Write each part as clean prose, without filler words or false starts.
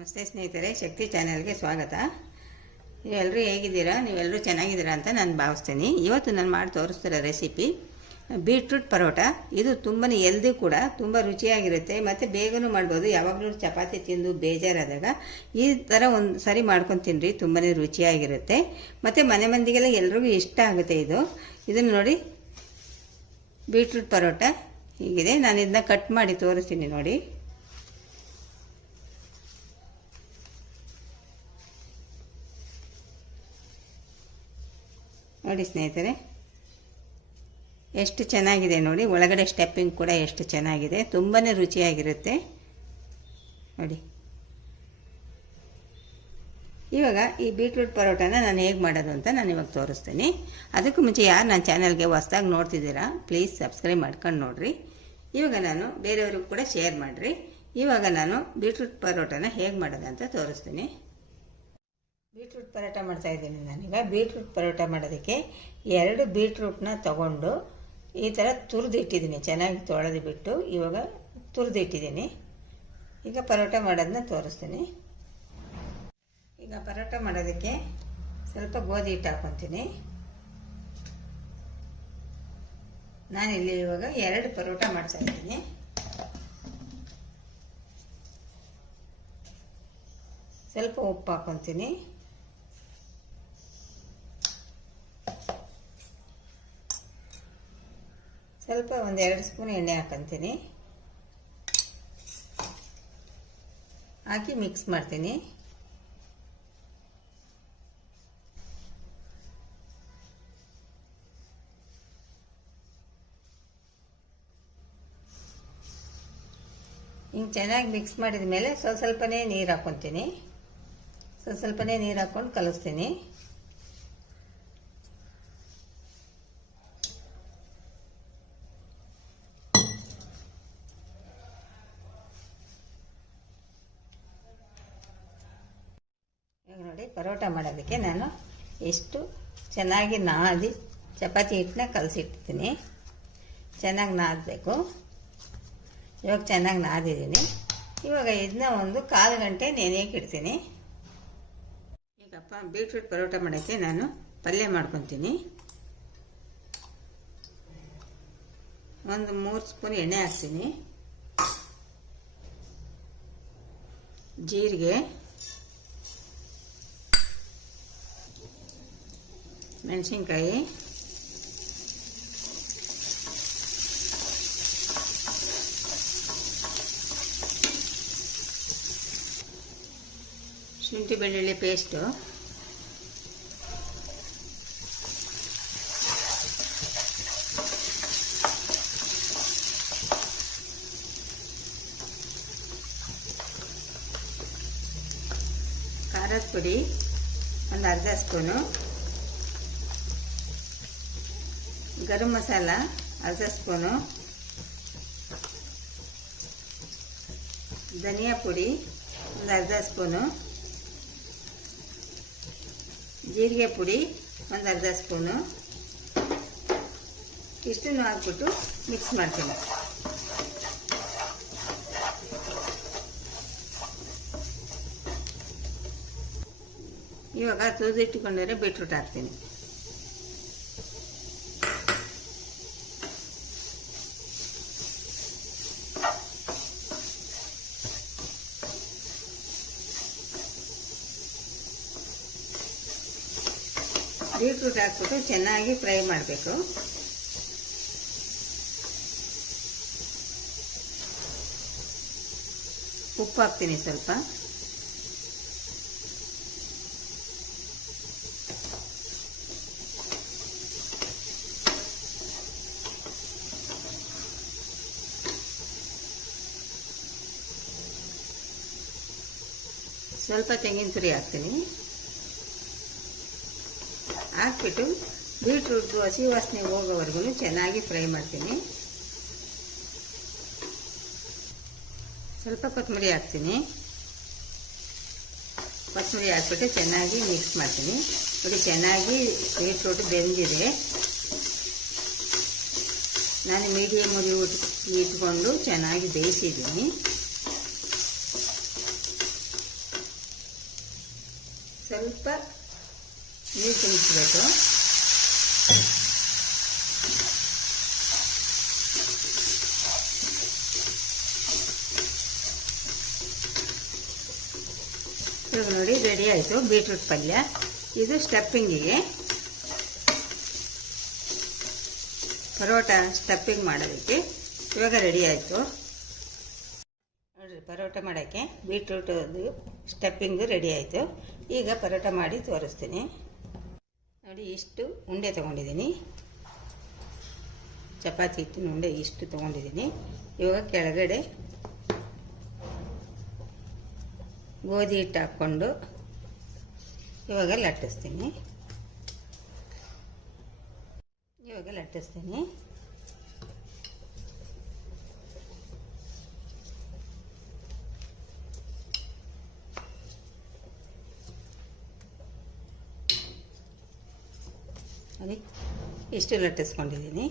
ನಮಸ್ತೆ ಸ್ನೇಹಿತರೆ, ಶಕ್ತಿ ಚಾನೆಲ್ಗೆ ಸ್ವಾಗತ. ನೀವೆಲ್ಲರೂ ಹೇಗಿದ್ದೀರಾ? ನೀವೆಲ್ಲರೂ ಚೆನ್ನಾಗಿದ್ದೀರಾ ಅಂತ ನಾನು ಭಾವಿಸ್ತೀನಿ. ಇವತ್ತು ನಾನು ಮಾಡಿ ತೋರಿಸ್ತಿರೋ ರೆಸಿಪಿ ಬೀಟ್ರೂಟ್ ಪರೋಟ. ಇದು ತುಂಬಾ ಹೆಲ್ದಿ ಕೂಡ, ತುಂಬ ರುಚಿಯಾಗಿರುತ್ತೆ ಮತ್ತು ಬೇಗನೂ ಮಾಡ್ಬೋದು. ಯಾವಾಗಲೂ ಚಪಾತಿ ತಿಂದು ಬೇಜಾರಾದಾಗ ಈ ಥರ ಒಂದು ಸರಿ ಮಾಡ್ಕೊಂಡು ತಿನ್ನಿರಿ, ತುಂಬಾ ರುಚಿಯಾಗಿರುತ್ತೆ ಮತ್ತು ಮನೆ ಮಂದಿಗೆಲ್ಲ ಎಲ್ರಿಗೂ ಇಷ್ಟ ಆಗುತ್ತೆ. ಇದನ್ನು ನೋಡಿ, ಬೀಟ್ರೂಟ್ ಪರೋಟ ಹೀಗಿದೆ. ನಾನು ಇದನ್ನ ಕಟ್ ಮಾಡಿ ತೋರಿಸ್ತೀನಿ ನೋಡಿ. ನೋಡಿ ಸ್ನೇಹಿತರೆ, ಎಷ್ಟು ಚೆನ್ನಾಗಿದೆ ನೋಡಿ. ಒಳಗಡೆ ಸ್ಟೆಪ್ಪಿಂಗ್ ಕೂಡ ಎಷ್ಟು ಚೆನ್ನಾಗಿದೆ, ತುಂಬಾ ರುಚಿಯಾಗಿರುತ್ತೆ ನೋಡಿ. ಇವಾಗ ಈ ಬೀಟ್ರೂಟ್ ಪರೋಟನ ನಾನು ಹೇಗೆ ಮಾಡೋದು ಅಂತ ನಾನು ಇವಾಗ ತೋರಿಸ್ತೀನಿ. ಅದಕ್ಕೂ ಮುಂಚೆ ಯಾರು ನನ್ನ ಚಾನಲ್ಗೆ ಹೊಸ್ದಾಗಿ ನೋಡ್ತಿದ್ದೀರಾ, ಪ್ಲೀಸ್ ಸಬ್ಸ್ಕ್ರೈಬ್ ಮಾಡ್ಕೊಂಡು ನೋಡಿರಿ. ಇವಾಗ ನಾನು ಬೇರೆಯವ್ರಿಗೂ ಕೂಡ ಶೇರ್ ಮಾಡಿರಿ. ಇವಾಗ ನಾನು ಬೀಟ್ರೂಟ್ ಪರೋಟನ ಹೇಗೆ ಮಾಡೋದು ಅಂತ ತೋರಿಸ್ತೀನಿ. ಬೀಟ್ರೂಟ್ ಪರೋಟ ಮಾಡ್ತಾಯಿದ್ದೀನಿ ನಾನೀಗ. ಬೀಟ್ರೂಟ್ ಪರೋಟ ಮಾಡೋದಕ್ಕೆ 2 ಬೀಟ್ರೂಟ್ನ ತಗೊಂಡು ಈ ಥರ ತುರಿದಿಟ್ಟಿದ್ದೀನಿ, ಚೆನ್ನಾಗಿ ತೊಳೆದು ಬಿಟ್ಟು ಇವಾಗ ತುರಿದಿಟ್ಟಿದ್ದೀನಿ. ಈಗ ಪರೋಟ ಮಾಡೋದನ್ನ ತೋರಿಸ್ತೀನಿ. ಈಗ ಪರೋಟ ಮಾಡೋದಕ್ಕೆ ಸ್ವಲ್ಪ ಗೋಧಿ ಹಿಟ್ಟು ಹಾಕ್ಕೊತೀನಿ. ನಾನಿಲ್ಲಿ ಇವಾಗ 2 ಪರೋಟ ಮಾಡ್ತಾಯಿದ್ದೀನಿ. ಸ್ವಲ್ಪ ಉಪ್ಪು ಹಾಕ್ಕೊತೀನಿ. ಸ್ವಲ್ಪ 1-2 ಸ್ಪೂನ್ ಎಣ್ಣೆ ಹಾಕ್ಕೊತೀನಿ. ಹಾಕಿ ಮಿಕ್ಸ್ ಮಾಡ್ತೀನಿ. ಹಿಂಗೆ ಚೆನ್ನಾಗಿ ಮಿಕ್ಸ್ ಮಾಡಿದ ಮೇಲೆ ಸ್ವಲ್ಪನೇ ನೀರು ಹಾಕ್ಕೊತೀನಿ. ಸ್ವಲ್ಪನೇ ನೀರು ಹಾಕ್ಕೊಂಡು ಕಲಿಸ್ತೀನಿ. ಈಗ ನೋಡಿ, ಪರೋಟ ಮಾಡೋದಕ್ಕೆ ನಾನು ಎಷ್ಟು ಚೆನ್ನಾಗಿ ನಾದಿ ಚಪಾತಿ ಹಿಟ್ಟನ್ನ ಕಲಸಿಟ್ಟಿದ್ದೀನಿ. ಚೆನ್ನಾಗಿ ನಾದಬೇಕು. ಇವಾಗ ಚೆನ್ನಾಗಿ ನಾದಿದ್ದೀನಿ. ಇವಾಗ ಇದನ್ನ ಒಂದು 1/4 ಗಂಟೆ ನೆನೆಯಕ್ಕೆ ಇಡ್ತೀನಿ. ಈಗಪ್ಪ ಬೀಟ್ರೂಟ್ ಪರೋಟ ಮಾಡೋಕ್ಕೆ ನಾನು ಪಲ್ಯ ಮಾಡ್ಕೊತೀನಿ. ಒಂದು 3 ಸ್ಪೂನ್ ಎಣ್ಣೆ ಹಾಕ್ತೀನಿ. ಜೀರಿಗೆ, ಮೆಣಸಿನ್ಕಾಯಿ, ಶುಂಠಿ ಬೆಳ್ಳುಳ್ಳಿ ಪೇಸ್ಟು, ಖಾರದ ಪುಡಿ ಒಂದು 1/2 ಸ್ಪೂನು, ಗರಂ ಮಸಾಲ 1/2 ಸ್ಪೂನು, ಧನಿಯಾ ಪುಡಿ ಒಂದು 1/2 ಸ್ಪೂನು, ಜೀರಿಗೆ ಪುಡಿ ಒಂದು 1/2 ಸ್ಪೂನು. ಇಷ್ಟನ್ನು ಹಾಕ್ಬಿಟ್ಟು ಮಿಕ್ಸ್ ಮಾಡ್ತೀನಿ. ಇವಾಗ ತುರಿದಿಟ್ಟುಕೊಂಡಿರೋ ಬೀಟ್ರೂಟ್ ಹಾಕ್ತೀನಿ. ಬೀಟ್ರೂಟ್ ಹಾಕ್ಬಿಟ್ಟು ಚೆನ್ನಾಗಿ ಫ್ರೈ ಮಾಡಬೇಕು. ಉಪ್ಪು ಹಾಕ್ತೀನಿ ಸ್ವಲ್ಪ. ಸ್ವಲ್ಪ ತೆಂಗಿನ ತುರಿ ಹಾಕ್ತೀನಿ. ಹಾಕ್ಬಿಟ್ಟು ಬೀಟ್ರೂಟ್ ಹಸಿ ವಾಸನೆ ಹೋಗೋವರೆಗೂ ಚೆನ್ನಾಗಿ ಫ್ರೈ ಮಾಡ್ತೀನಿ. ಸ್ವಲ್ಪ ಕೊತ್ತಂಬರಿ ಹಾಕ್ತೀನಿ. ಕೊತ್ತಂಬರಿ ಹಾಕ್ಬಿಟ್ಟು ಚೆನ್ನಾಗಿ ಮಿಕ್ಸ್ ಮಾಡ್ತೀನಿ. ನೋಡಿ, ಚೆನ್ನಾಗಿ ಬೀಟ್ರೂಟ್ ಬೆಂದಿದೆ. ನಾನು ಮೀಡಿಯಮ್ ಉರಿ ಇಟ್ಕೊಂಡು ಚೆನ್ನಾಗಿ ಬೇಯಿಸಿದ್ದೀನಿ. ಸ್ವಲ್ಪ ನೀರು ತುಂಬಿಸ್ಬೇಕು. ಇವಾಗ ನೋಡಿ ರೆಡಿ ಆಯಿತು ಬೀಟ್ರೂಟ್ ಪಲ್ಯ. ಇದು ಸ್ಟಫಿಂಗಿಗೆ, ಪರೋಟ ಸ್ಟಫಿಂಗ್ ಮಾಡೋದಕ್ಕೆ ಇವಾಗ ರೆಡಿ ಆಯಿತು ನೋಡಿರಿ. ಪರೋಟ ಮಾಡೋಕ್ಕೆ ಬೀಟ್ರೂಟದು ಸ್ಟಫಿಂಗು ರೆಡಿ ಆಯಿತು. ಈಗ ಪರೋಟ ಮಾಡಿ ತೋರಿಸ್ತೀನಿ ನೋಡಿ. ಇಷ್ಟು ಉಂಡೆ ತೊಗೊಂಡಿದ್ದೀನಿ, ಚಪಾತಿ ಹಿಟ್ಟಿನ ಉಂಡೆ ಇಷ್ಟು ತೊಗೊಂಡಿದ್ದೀನಿ. ಇವಾಗ ಕೆಳಗಡೆ ಗೋಧಿ ಹಿಟ್ಟು ಹಾಕ್ಕೊಂಡು ಇವಾಗ ಲಟ್ಟಿಸ್ತೀನಿ. ನೋಡಿ ಇಷ್ಟು ಲಟ್ಟಿಸ್ಕೊಂಡಿದ್ದೀನಿ.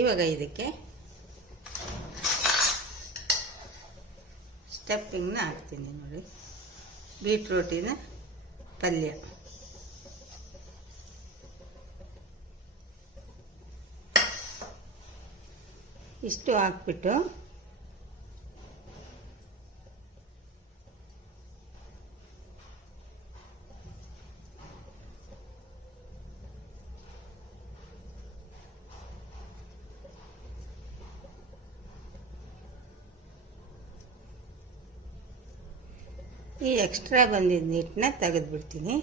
ಇವಾಗ ಇದಕ್ಕೆ ಸ್ಟಫಿಂಗ್ನ ಹಾಕ್ತೀನಿ ನೋಡಿ. ಬೀಟ್ರೂಟಿನ ಪಲ್ಯ ಇಷ್ಟು ಹಾಕ್ಬಿಟ್ಟು ಈ ಎಕ್ಸ್ಟ್ರಾ ಬಂದಿದ್ದ ಹಿಟ್ಟನ್ನ ತೆಗೆದುಬಿಡ್ತೀನಿ.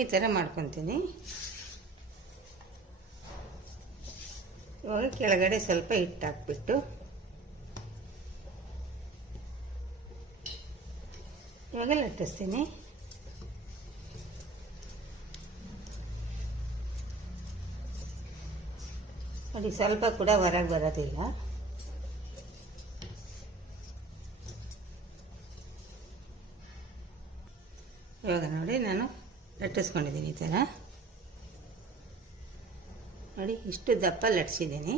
ಈ ಥರ ಮಾಡ್ಕೊತೀನಿ. ಇವಾಗ ಕೆಳಗಡೆ ಸ್ವಲ್ಪ ಹಿಟ್ಟು ಹಾಕ್ಬಿಟ್ಟು ಇವಾಗ ಲಟ್ಟಿಸ್ತೀನಿ. ನೋಡಿ ಸ್ವಲ್ಪ ಕೂಡ ಹೊರಗೆ ಬರೋದಿಲ್ಲ. ಇವಾಗ ನೋಡಿ ನಾನು ಲಟ್ಟಿಸ್ಕೊಂಡಿದ್ದೀನಿ ಈ ಥರ ನೋಡಿ. ಇಷ್ಟು ದಪ್ಪ ಲಟ್ಟಿಸಿದ್ದೀನಿ.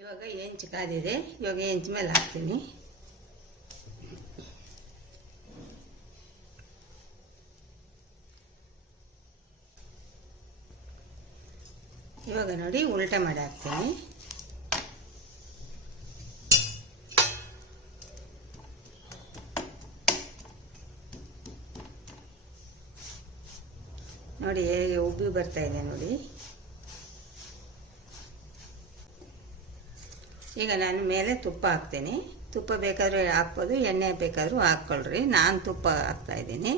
ಇವಾಗ ಹೆಂಚು ಕಾದಿದೆ. ಇವಾಗ ಹೆಂಚು ಮೇಲೆ ಹಾಕ್ತೀನಿ. ಇವಾಗ ನೋಡಿ ಉಲ್ಟಾ ಮಾಡಿ ಹಾಕ್ತೀನಿ. ನೋಡಿ ಹೇಗೆ ಉಬ್ಬಿ ಬರ್ತಾ ಇದೆ ನೋಡಿ. ಈಗ ನಾನು ಮೇಲೆ ತುಪ್ಪ ಹಾಕ್ತೀನಿ. ತುಪ್ಪ ಬೇಕಾದರೂ ಹಾಕ್ಬೋದು, ಎಣ್ಣೆ ಬೇಕಾದರೂ ಹಾಕ್ಕೊಳ್ರಿ. ನಾನು ತುಪ್ಪ ಹಾಕ್ತಾ ಇದ್ದೀನಿ.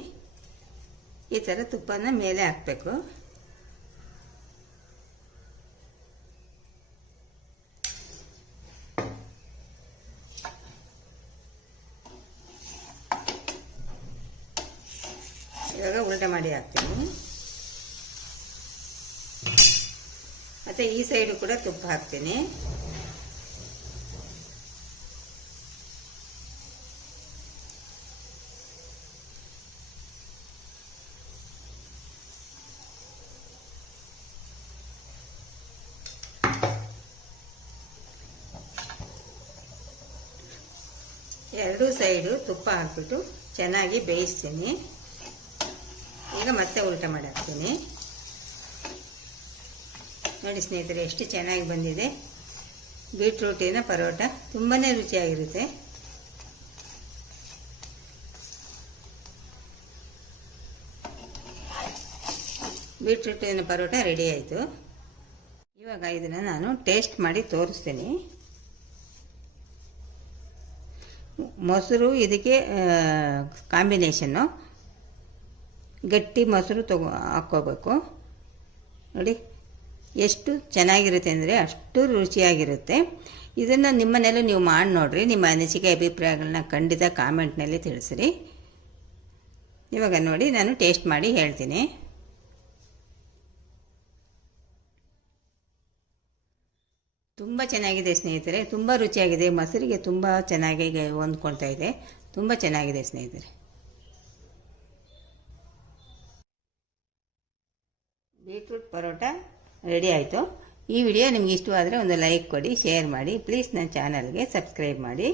ಈ ಥರ ತುಪ್ಪನ ಮೇಲೆ ಹಾಕಬೇಕು. ಇವಾಗ ಉಲ್ಟಾ ಮಾಡಿ ಹಾಕ್ತೀನಿ. ಮತ್ತು ಈ ಸೈಡು ಕೂಡ ತುಪ್ಪ ಹಾಕ್ತೀನಿ. ಎರಡೂ ಸೈಡು ತುಪ್ಪ ಹಾಕ್ಬಿಟ್ಟು ಚೆನ್ನಾಗಿ ಬೇಯಿಸ್ತೀನಿ. ಈಗ ಮತ್ತೆ ಉಲ್ಟಾ ಮಾಡಿ ಹಾಕ್ತೀನಿ. ನೋಡಿ ಸ್ನೇಹಿತರೆ, ಎಷ್ಟು ಚೆನ್ನಾಗಿ ಬಂದಿದೆ ಬೀಟ್ರೂಟಿನ ಪರೋಟ. ತುಂಬಾ ರುಚಿಯಾಗಿರುತ್ತೆ. ಬೀಟ್ರೂಟಿನ ಪರೋಟ ರೆಡಿ ಆಯಿತು. ಇವಾಗ ಇದನ್ನು ನಾನು ಟೇಸ್ಟ್ ಮಾಡಿ ತೋರಿಸ್ತೀನಿ. ಮೊಸರು ಇದಕ್ಕೆ ಕಾಂಬಿನೇಷನ್ನು. ಗಟ್ಟಿ ಮೊಸರು ಹಾಕ್ಕೋಬೇಕು. ನೋಡಿ ಎಷ್ಟು ಚೆನ್ನಾಗಿರುತ್ತೆ ಅಂದರೆ ಅಷ್ಟು ರುಚಿಯಾಗಿರುತ್ತೆ. ಇದನ್ನು ನಿಮ್ಮನೆಯಲ್ಲೂ ನೀವು ಮಾಡಿ ನೋಡಿರಿ. ನಿಮ್ಮ ಅನಿಸಿಕೆ ಅಭಿಪ್ರಾಯಗಳನ್ನ ಖಂಡಿತ ಕಾಮೆಂಟ್ನಲ್ಲಿ ತಿಳಿಸ್ರಿ. ಇವಾಗ ನೋಡಿ ನಾನು ಟೇಸ್ಟ್ ಮಾಡಿ ಹೇಳ್ತೀನಿ. ತುಂಬ ಚೆನ್ನಾಗಿದೆ ಸ್ನೇಹಿತರೆ, ತುಂಬ ರುಚಿಯಾಗಿದೆ. ಮೊಸರಿಗೆ ತುಂಬ ಚೆನ್ನಾಗಿ ಹೊಂದ್ಕೊಳ್ತಾ ಇದೆ. ತುಂಬ ಚೆನ್ನಾಗಿದೆ ಸ್ನೇಹಿತರೆ. ಬೀಟ್ರೂಟ್ ಪರೋಟ ರೆಡಿ ಆಯಿತು. ಈ ವಿಡಿಯೋ ನಿಮ್ಗೆ ಇಷ್ಟವಾದರೆ ಒಂದು ಲೈಕ್ ಕೊಡಿ, ಶೇರ್ ಮಾಡಿ, ಪ್ಲೀಸ್ ನನ್ನ ಚಾನಲ್ಗೆ ಸಬ್ಸ್ಕ್ರೈಬ್ ಮಾಡಿ.